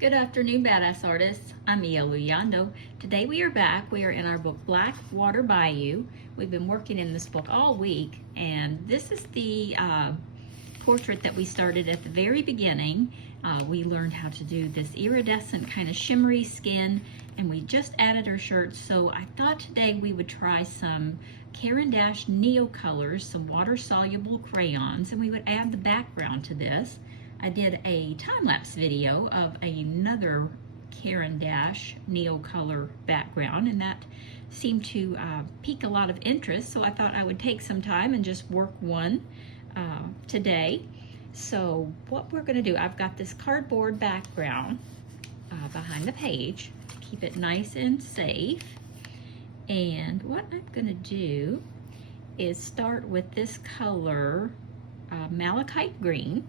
Good afternoon, badass artists. I'm Mia Luyando. Today we are back. We are in our book Black Water Bayou. We've been working in this book all week, and this is the portrait that we started at the very beginning. We learned how to do this iridescent kind of shimmery skin, and we just added our shirts. So I thought today we would try some Caran DAche NeoColors, some water-soluble crayons, and we would add the background to this. I did a time-lapse video of another Caran DAche NeoColor background, and that seemed to pique a lot of interest, so I thought I would take some time and just work one today. So what we're going to do, I've got this cardboard background behind the page to keep it nice and safe, and what I'm going to do is start with this color, malachite green.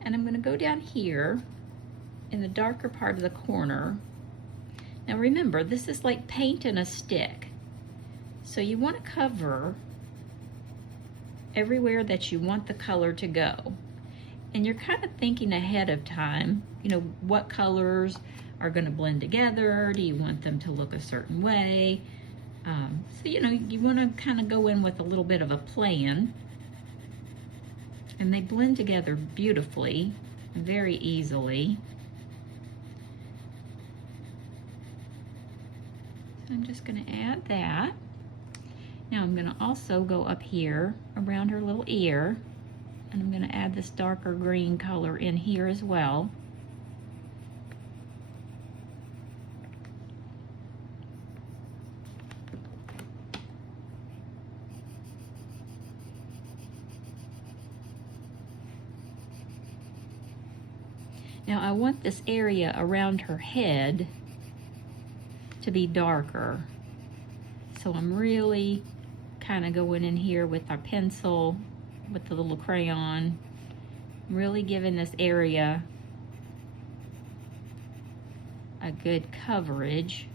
And I'm going to go down here in the darker part of the corner. Now remember, this is like paint in a stick. So you want to cover everywhere that you want the color to go. And you're kind of thinking ahead of time, you know, what colors are going to blend together. Do you want them to look a certain way? So, you know, you want to kind of go in with a little bit of a plan. And they blend together beautifully, very easily. So I'm just going to add that. Now I'm going to also go up here around her little ear, and I'm going to add this darker green color in here as well. Now I want this area around her head to be darker. So I'm really kind of going in here with our pencil, with the little crayon, really giving this area a good coverage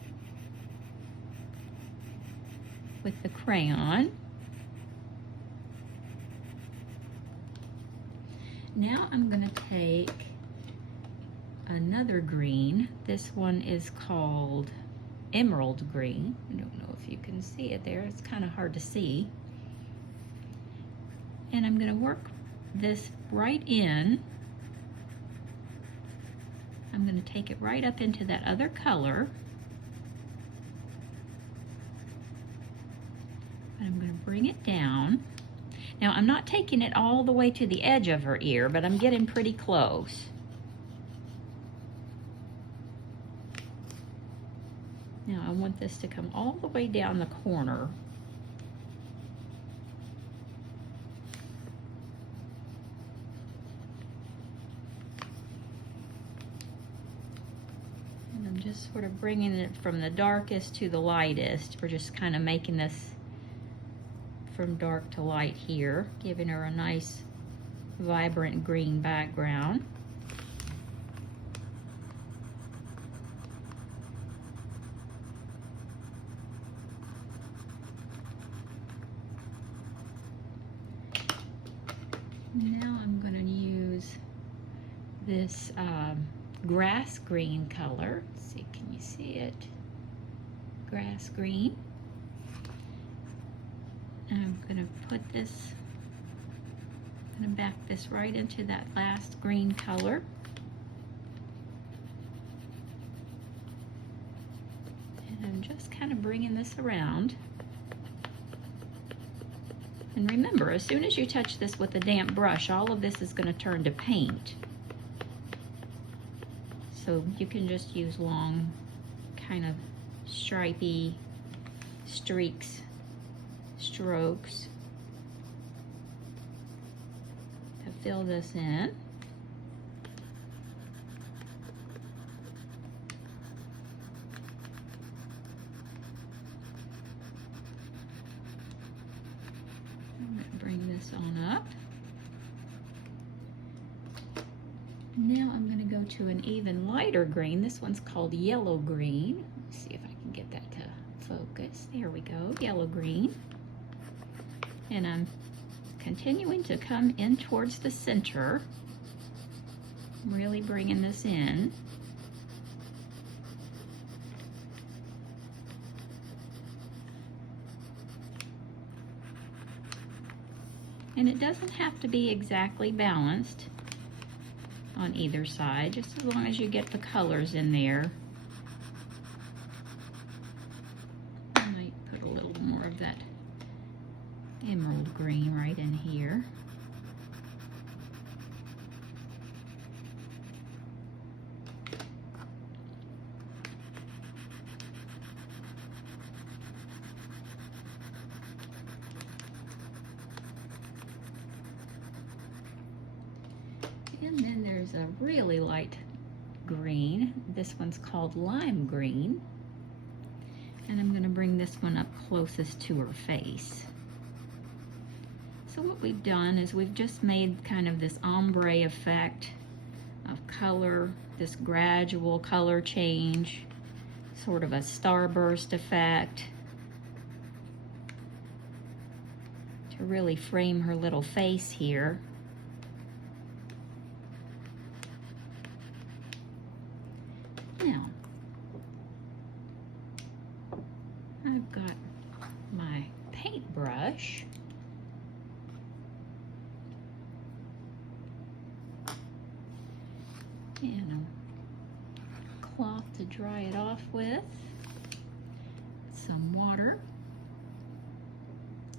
with the crayon. Now I'm going to take another green. This one is called emerald green. I don't know if you can see it there. It's kind of hard to see. And I'm going to work this right in. I'm going to take it right up into that other color. And I'm going to bring it down. Now I'm not taking it all the way to the edge of her ear, but I'm getting pretty close. Now I want this to come all the way down the corner. And I'm just sort of bringing it from the darkest to the lightest. We're just kind of making this from dark to light here, giving her a nice vibrant green background. Now I'm going to use this grass green color. Let's see, can you see it? Grass green. And I'm going to put this, I'm going to back this right into that last green color. And I'm just kind of bringing this around. And remember, as soon as you touch this with a damp brush, all of this is going to turn to paint. So you can just use long, kind of stripy streaks, strokes to fill this in. Bring this on up. Now I'm going to go to an even lighter green. This one's called yellow green. Let's see if I can get that to focus. There we go, yellow green. And I'm continuing to come in towards the center. I'm really bringing this in. And it doesn't have to be exactly balanced on either side, just as long as you get the colors in there. I might put a little more of that emerald green right in here. And then there's a really light green. This one's called lime green. And I'm going to bring this one up closest to her face. So what we've done is we've just made kind of this ombre effect of color, this gradual color change, sort of a starburst effect to really frame her little face here. Now, I've got my paintbrush. And a cloth to dry it off with. Some water.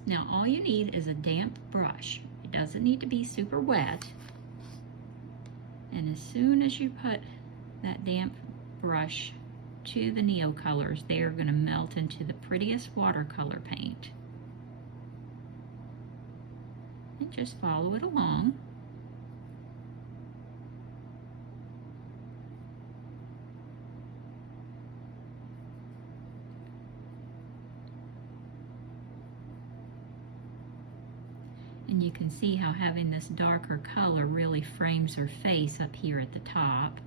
Now, all you need is a damp brush. It doesn't need to be super wet. And as soon as you put that damp brush to the NeoColors, they are going to melt into the prettiest watercolor paint. And just follow it along. And you can see how having this darker color really frames her face up here at the top.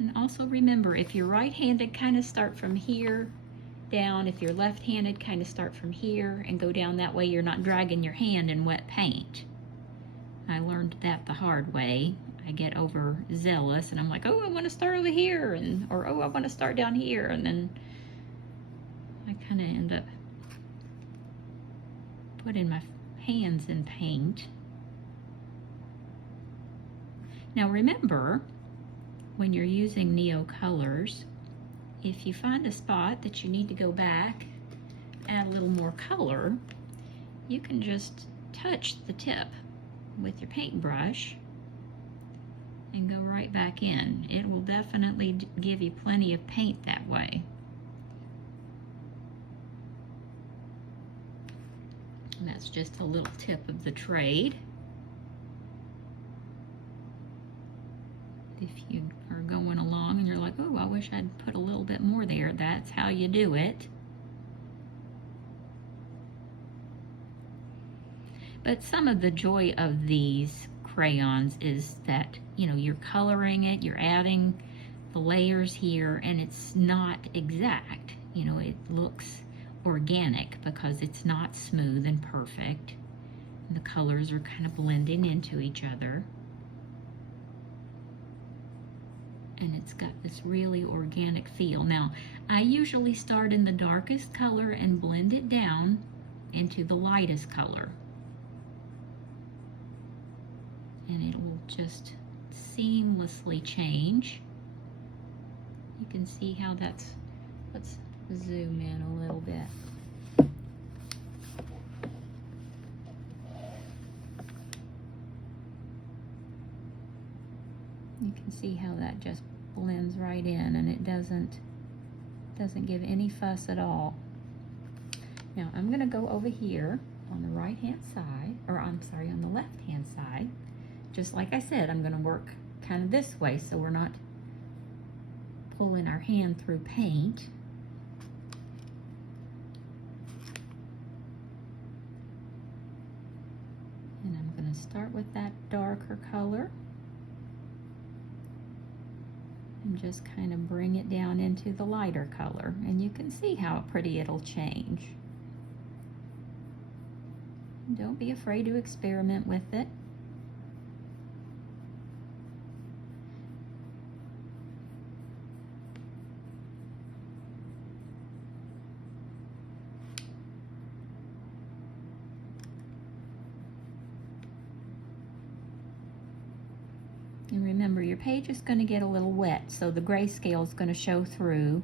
And also remember, if you're right-handed, kind of start from here down. If you're left-handed, kind of start from here and go down. That way you're not dragging your hand in wet paint. I learned that the hard way. I get overzealous and I'm like, oh, I want to start over here, or oh, I want to start down here, and then I kind of end up putting my hands in paint. Now remember, when you're using NeoColors, if you find a spot that you need to go back, add a little more color, you can just touch the tip with your paintbrush and go right back in. It will definitely give you plenty of paint that way. And that's just a little tip of the trade. If you are going along and you're like, oh, I wish I'd put a little bit more there, that's how you do it. But some of the joy of these crayons is that, you know, you're coloring it, you're adding the layers here, and it's not exact. You know, it looks organic because it's not smooth and perfect. And the colors are kind of blending into each other. And it's got this really organic feel. Now, I usually start in the darkest color and blend it down into the lightest color. And it will just seamlessly change. You can see how that's, let's zoom in a little bit. You can see how that just blends right in, and it doesn't give any fuss at all. Now I'm going to go over here on the right hand side, or I'm sorry, on the left hand side. Just like I said, I'm going to work kind of this way so we're not pulling our hand through paint. And I'm going to start with that darker color and just kind of bring it down into the lighter color. And you can see how pretty it'll change. Don't be afraid to experiment with it. And remember, your page is going to get a little wet, so the grayscale is going to show through.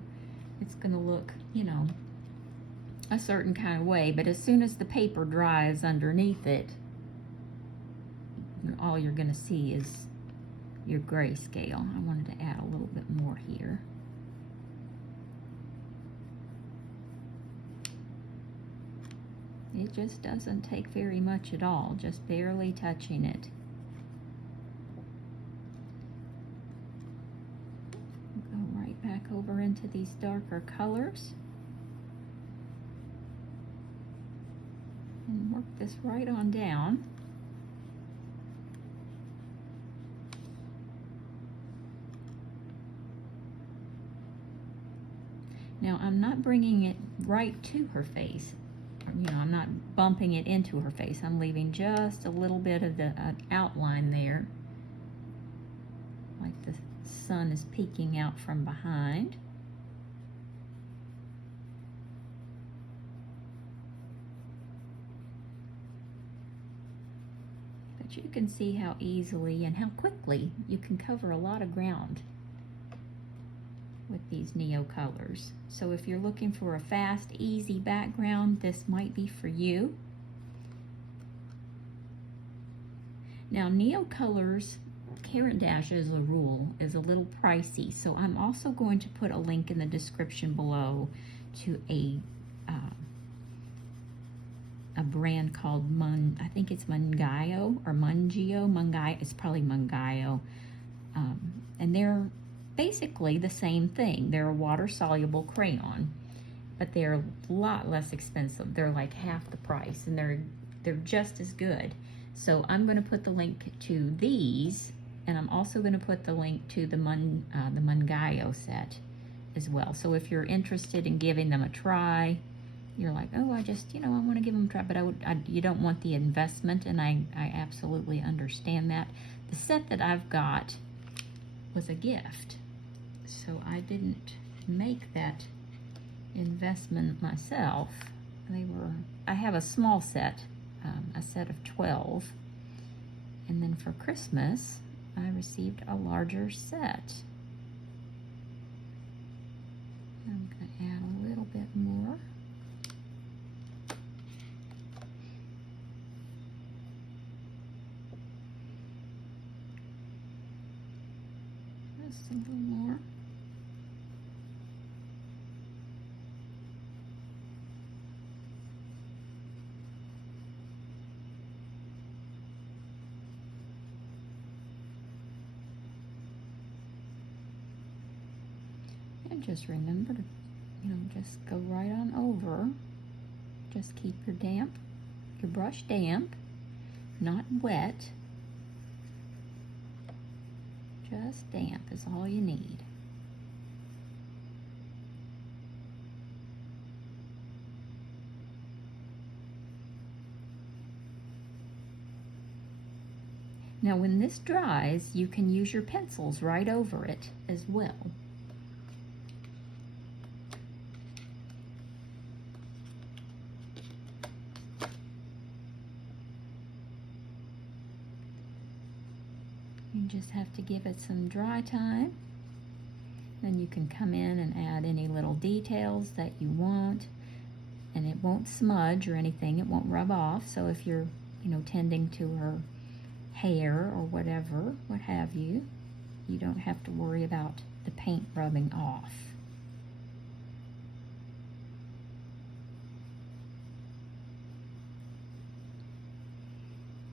It's going to look, you know, a certain kind of way, but as soon as the paper dries underneath it, all you're going to see is your grayscale. I wanted to add a little bit more here. It just doesn't take very much at all, just barely touching it. Go right back over into these darker colors and work this right on down. Now I'm not bringing it right to her face. You know, I'm not bumping it into her face. I'm leaving just a little bit of the outline there, like the sun is peeking out from behind. But you can see how easily and how quickly you can cover a lot of ground with these NeoColors. So if you're looking for a fast, easy background, this might be for you. Now NeoColors, Caran DAche as a rule, is a little pricey, so I'm also going to put a link in the description below to a brand called I think it's Mungyo or Mungyo. It's probably Mungyo, and they're basically the same thing. They're a water-soluble crayon, but they're a lot less expensive. They're like half the price, and they're just as good. So I'm going to put the link to these, and I'm also going to put the link to the Mungyo set as well. So if you're interested in giving them a try, you're like, oh, I just, you know, I want to give them a try, but you don't want the investment, and I absolutely understand that. The set that I've got was a gift, so I didn't make that investment myself. I have a small set, a set of 12, and then for Christmas I received a larger set. I'm going to add a little bit more. Just a little more. And just remember to, you know, just go right on over. Just keep your brush damp, not wet. Just damp is all you need. Now when this dries, you can use your pencils right over it as well. You just have to give it some dry time. Then you can come in and add any little details that you want, and it won't smudge or anything. It won't rub off. So if you're, you know, tending to her hair or whatever, what have you, you don't have to worry about the paint rubbing off.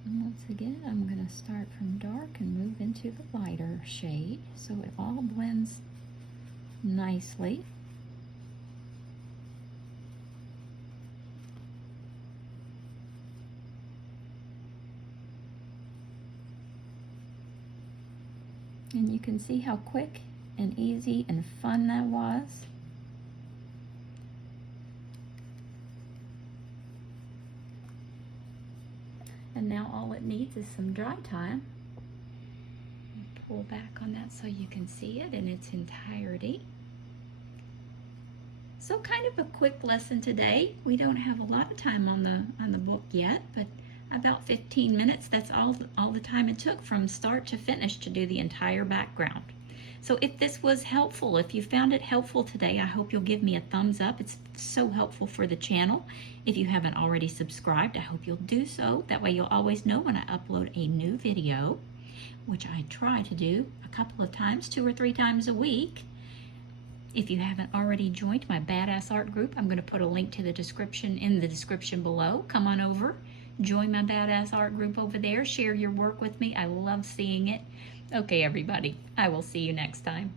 And once again, I'm going to start from dark and move into the lighter shade so it all blends nicely. And you can see how quick and easy and fun that was. And now all it needs is some dry time. Pull back on that so you can see it in its entirety. So kind of a quick lesson today. We don't have a lot of time on the book yet, but about 15 minutes. That's all the time it took from start to finish to do the entire background. So if this was helpful, if you found it helpful today, I hope you'll give me a thumbs up. It's so helpful for the channel. If you haven't already subscribed, I hope you'll do so. That way you'll always know when I upload a new video, which I try to do a couple of times, 2 or 3 times a week. If you haven't already joined my Badass Art group, I'm going to put a link to the description in the description below. Come on over, join my Badass Art group over there, share your work with me. I love seeing it. Okay, everybody, I will see you next time.